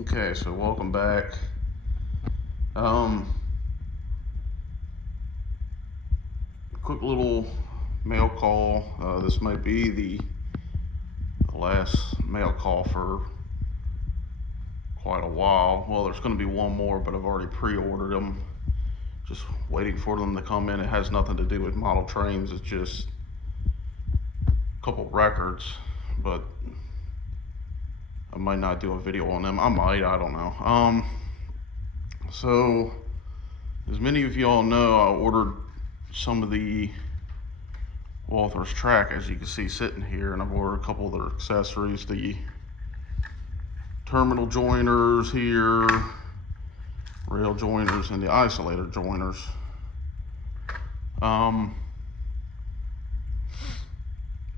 Okay, so welcome back. Um, Quick little mail call. This might be the last mail call for quite a while. Well, there's going to be one more, but I've already pre-ordered them. Just waiting for them to come in. It has nothing to do with model trains. It's just a couple records, but I might not do a video on them. I might, I don't know. So as many of y'all know, I ordered some of the Walthers track, as you can see sitting here, and I've ordered a couple of their accessories, the terminal joiners here, rail joiners, and the isolator joiners.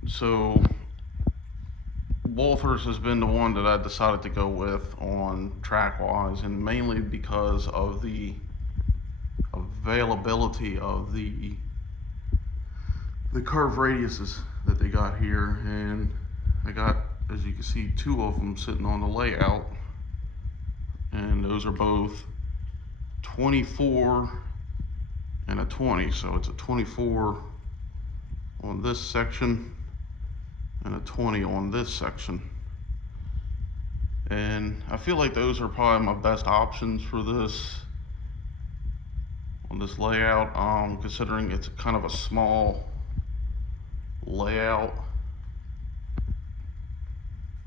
So Walthers has been the one that I decided to go with on track wise, and mainly because of the availability of the curve radiuses that they got here. And I got, as you can see, two of them sitting on the layout, and those are both 24 and a 20. So it's a 24 on this section and a 20 on this section. And I feel like those are probably my best options for this on this layout, considering it's kind of a small layout.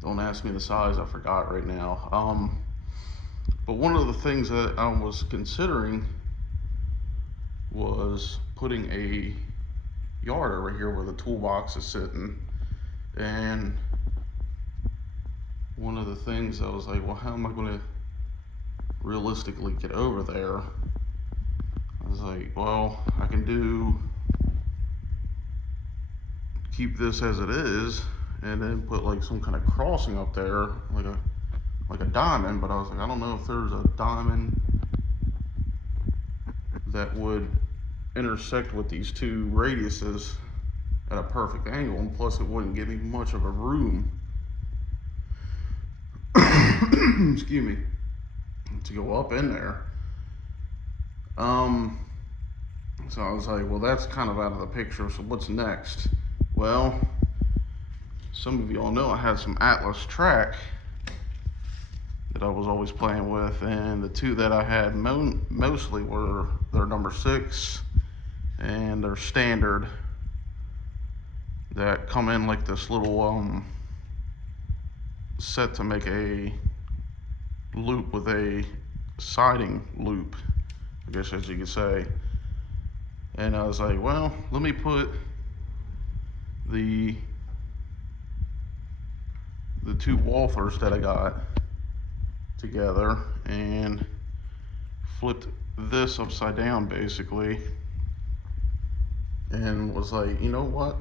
Don't ask me the size, I forgot right now. But one of the things that I was considering was putting a yard over here where the toolbox is sitting. And one of the things I was like, well, how am I going to realistically get over there? I was like, well, I can keep this as it is and then put like some kind of crossing up there, like a diamond. But I was like, I don't know if there's a diamond that would intersect with these two radiuses at a perfect angle, and plus it wouldn't give me much of a room excuse me, to go up in there. So I was like, well, that's kind of out of the picture, so what's next? Well, some of y'all know I had some Atlas track that I was always playing with, and the two that I had mostly were their number 6 and their standard, that come in like this little set to make a loop with a siding loop, I guess, as you could say. And I was like, well, let me put the two Walthers that I got together and flipped this upside down basically, and was like, you know what,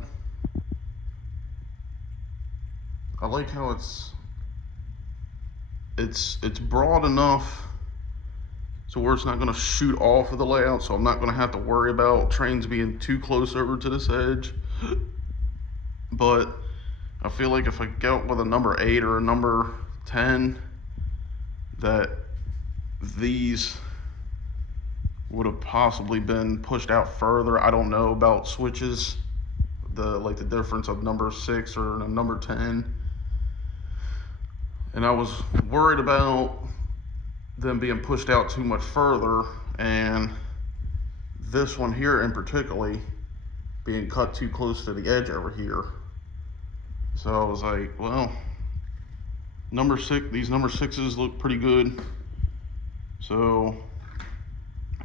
I like how it's broad enough so where it's not going to shoot off of the layout, so I'm not going to have to worry about trains being too close over to this edge. But I feel like if I go with a number 8 or a number 10, that these would have possibly been pushed out further. I don't know about switches, the difference of number 6 or a number 10. And I was worried about them being pushed out too much further, and this one here in particularly being cut too close to the edge over here. So I was like, well, these number 6s look pretty good, so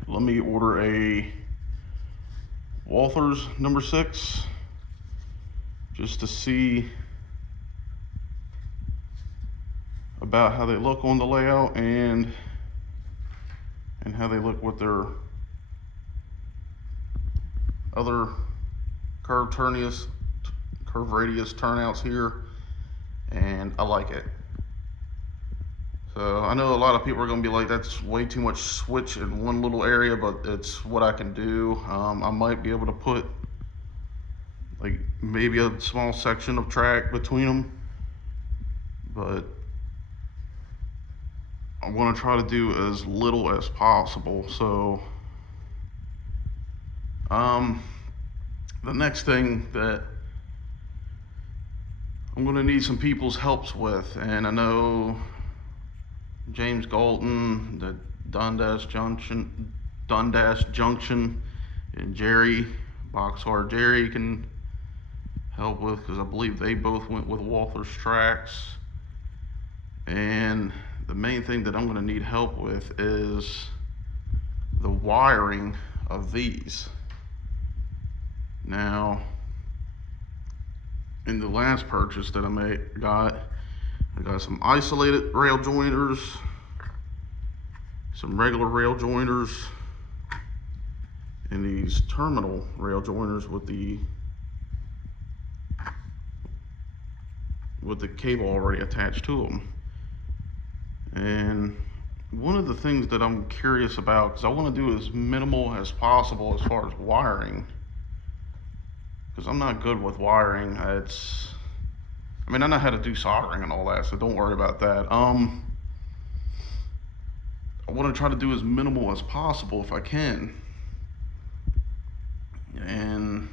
let me order a Walthers number 6 just to see about how they look on the layout and how they look with their other curve radius turnouts here, and I like it. So I know a lot of people are going to be like, that's way too much switch in one little area, but it's what I can do. I might be able to put like maybe a small section of track between them, but I want to try to do as little as possible. So the next thing that I'm going to need some people's helps with, and I know James Galton, the Dundas Junction, and Jerry Boxhard Jerry can help with, because I believe they both went with Walthers tracks. And the main thing that I'm going to need help with is the wiring of these. Now, in the last purchase that I got some isolated rail joiners, some regular rail joiners, and these terminal rail joiners with the cable already attached to them. And one of the things that I'm curious about, because I want to do as minimal as possible as far as wiring, because I'm not good with wiring. I know how to do soldering and all that, so don't worry about that. I want to try to do as minimal as possible if I can. And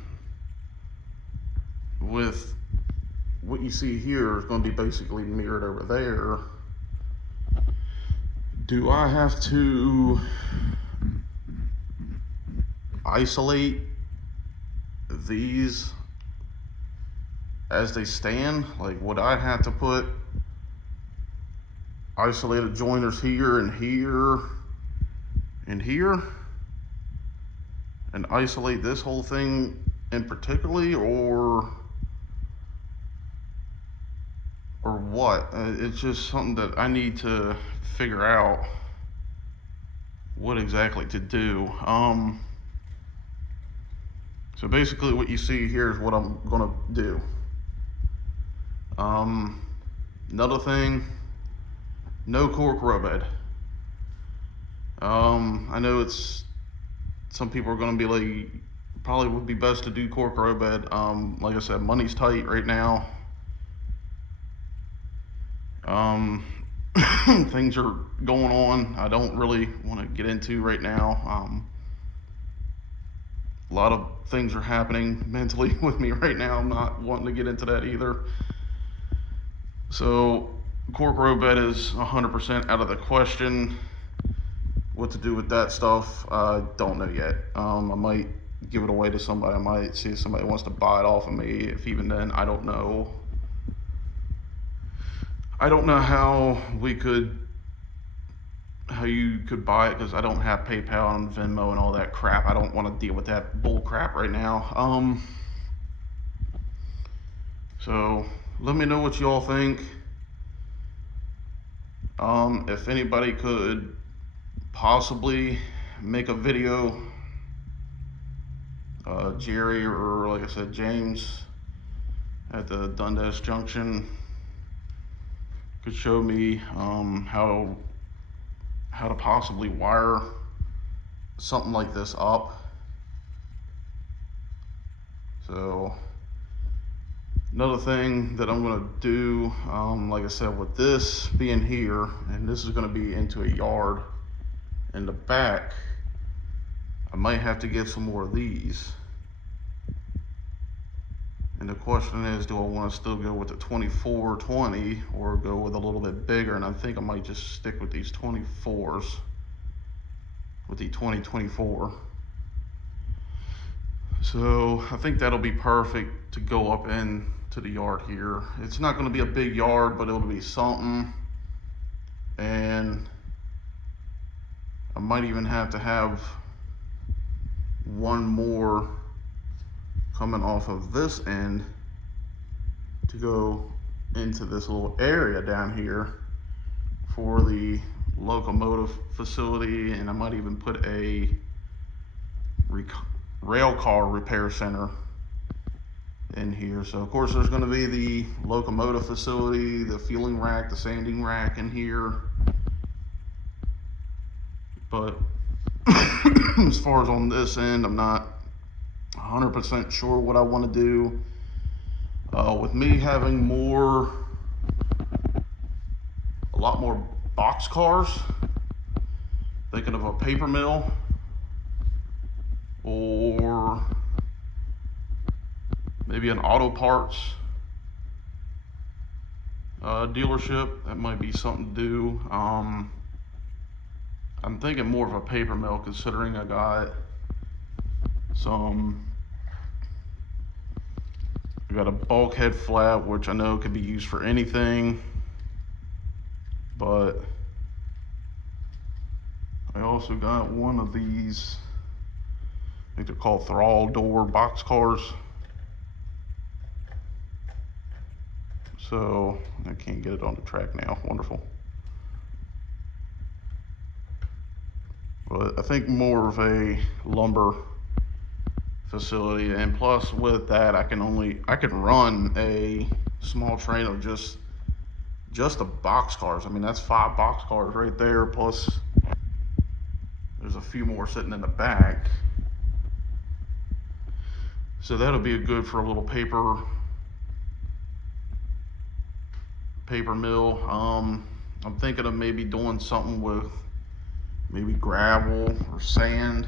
with what you see here is going to be basically mirrored over there. Do I have to isolate these as they stand? Like, would I have to put isolated joiners here and here and here, and isolate this whole thing in particularly, or what? It's just something that I need to figure out what exactly to do. So basically what you see here is what I'm gonna do. Another thing, no cork row bed. I know some people are gonna be like, probably would be best to do cork row bed. Like I said, money's tight right now. Things are going on I don't really want to get into right now. A lot of things are happening mentally with me right now. I'm not wanting to get into that either. So cork row bed is 100% out of the question. What to do with that stuff, I don't know yet. I might give it away to somebody. I might see if somebody wants to buy it off of me. If even then, I don't know. I don't know how you could buy it, because I don't have PayPal and Venmo and all that crap. I don't want to deal with that bull crap right now. So let me know what you all think. If anybody could possibly make a video, Jerry or like I said, James at the Dundas Junction could show me how to possibly wire something like this up. So another thing that I'm gonna do, like I said, with this being here, and this is gonna be into a yard in the back, I might have to get some more of these. And the question is, do I want to still go with the 24-20 or go with a little bit bigger? And I think I might just stick with these 24s, with the 20-24. So I think that'll be perfect to go up into the yard here. It's not going to be a big yard, but it'll be something. And I might even have to have one more coming off of this end to go into this little area down here for the locomotive facility, and I might even put a rail car repair center in here. So of course there's going to be the locomotive facility, the fueling rack, the sanding rack in here, but as far as on this end, I'm not 100% sure what I want to do. With me having a lot more box cars, thinking of a paper mill, or maybe an auto parts dealership. That might be something to do. I'm thinking more of a paper mill, considering I got a bulkhead flap, which I know could be used for anything, but I also got one of these, I think they're called thrall door box cars. So I can't get it on the track now. Wonderful. But I think more of a lumber facility, and plus with that I can run a small train of just the box cars. I mean, that's 5 box cars right there, plus there's a few more sitting in the back. So that'll be good for a little paper mill. I'm thinking of maybe doing something with maybe gravel or sand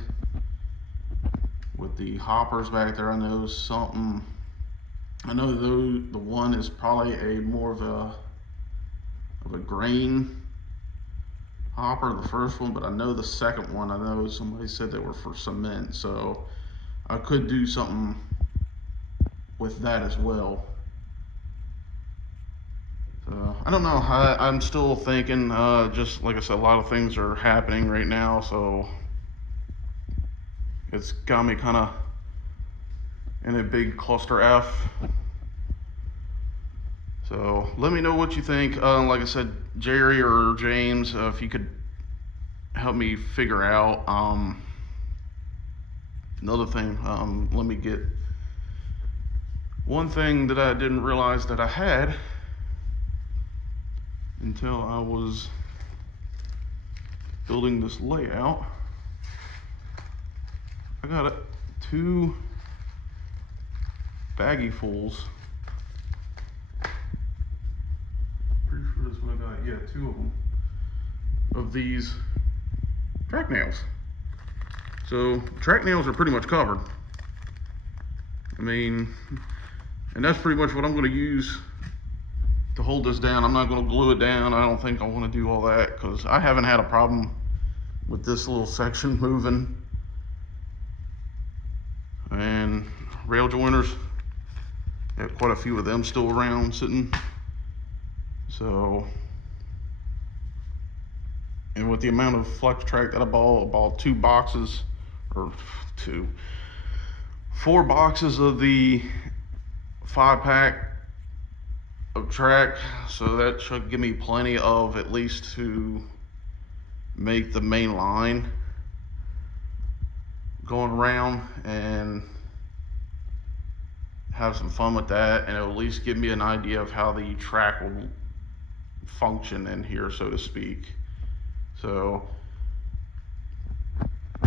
with the hoppers back there. I know the one is probably a more of a grain hopper, the first one, but I know the second one, I know somebody said they were for cement, so I could do something with that as well. So I don't know. I'm still thinking. Just like I said, a lot of things are happening right now, so it's got me kind of in a big cluster F. So let me know what you think. Like I said, Jerry or James, if you could help me figure out another thing. Let me get one thing that I didn't realize that I had until I was building this layout. I got 2 baggie fulls. Pretty sure that's what I got. Yeah, 2 of them of these track nails. So track nails are pretty much covered. I mean, and that's pretty much what I'm going to use to hold this down. I'm not going to glue it down. I don't think I want to do all that, because I haven't had a problem with this little section moving. And rail joiners, got quite a few of them still around sitting. So, and with the amount of flex track that I bought 2 boxes, or 4 boxes of the 5-pack of track, so that should give me plenty of at least to make the main line going around and have some fun with that, and at least give me an idea of how the track will function in here, so to speak. So,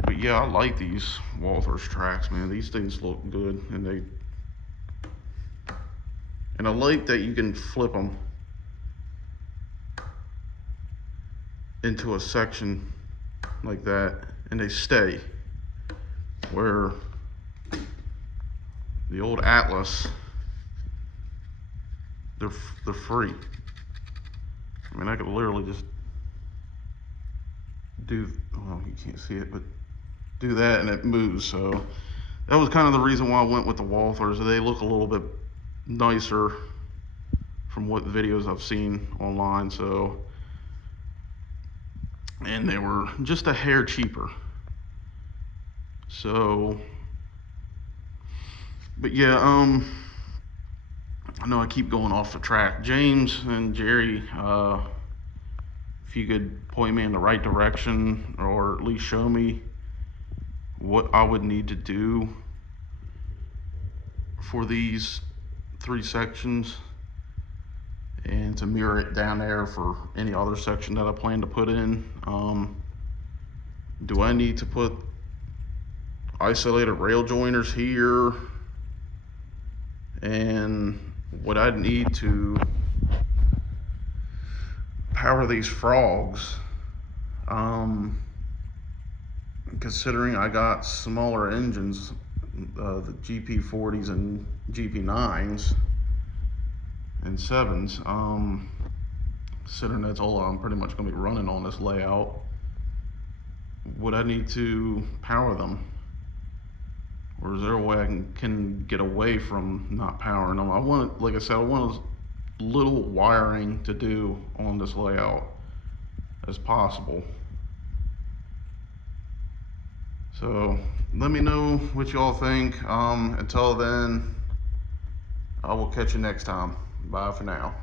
but yeah, I like these Walthers tracks, man. These things look good, and I like that you can flip them into a section like that and they stay, where the old Atlas, they're free. I mean, I could literally just do, well, you can't see it, but do that and it moves. So that was kind of the reason why I went with the Walthers. They look a little bit nicer from what videos I've seen online. So, and they were just a hair cheaper. So, but yeah, I know I keep going off the track. James and Jerry, if you could point me in the right direction, or at least show me what I would need to do for these 3 sections, and to mirror it down there for any other section that I plan to put in. Do I need to put isolated rail joiners here? And would I need to power these frogs. Considering I got smaller engines, the GP40s and GP9s and 7s, considering that's all I'm pretty much going to be running on this layout, would I need to power them? Or is there a way I can get away from not powering them? I want, like I said, I want as little wiring to do on this layout as possible. So let me know what y'all think. Until then, I will catch you next time. Bye for now.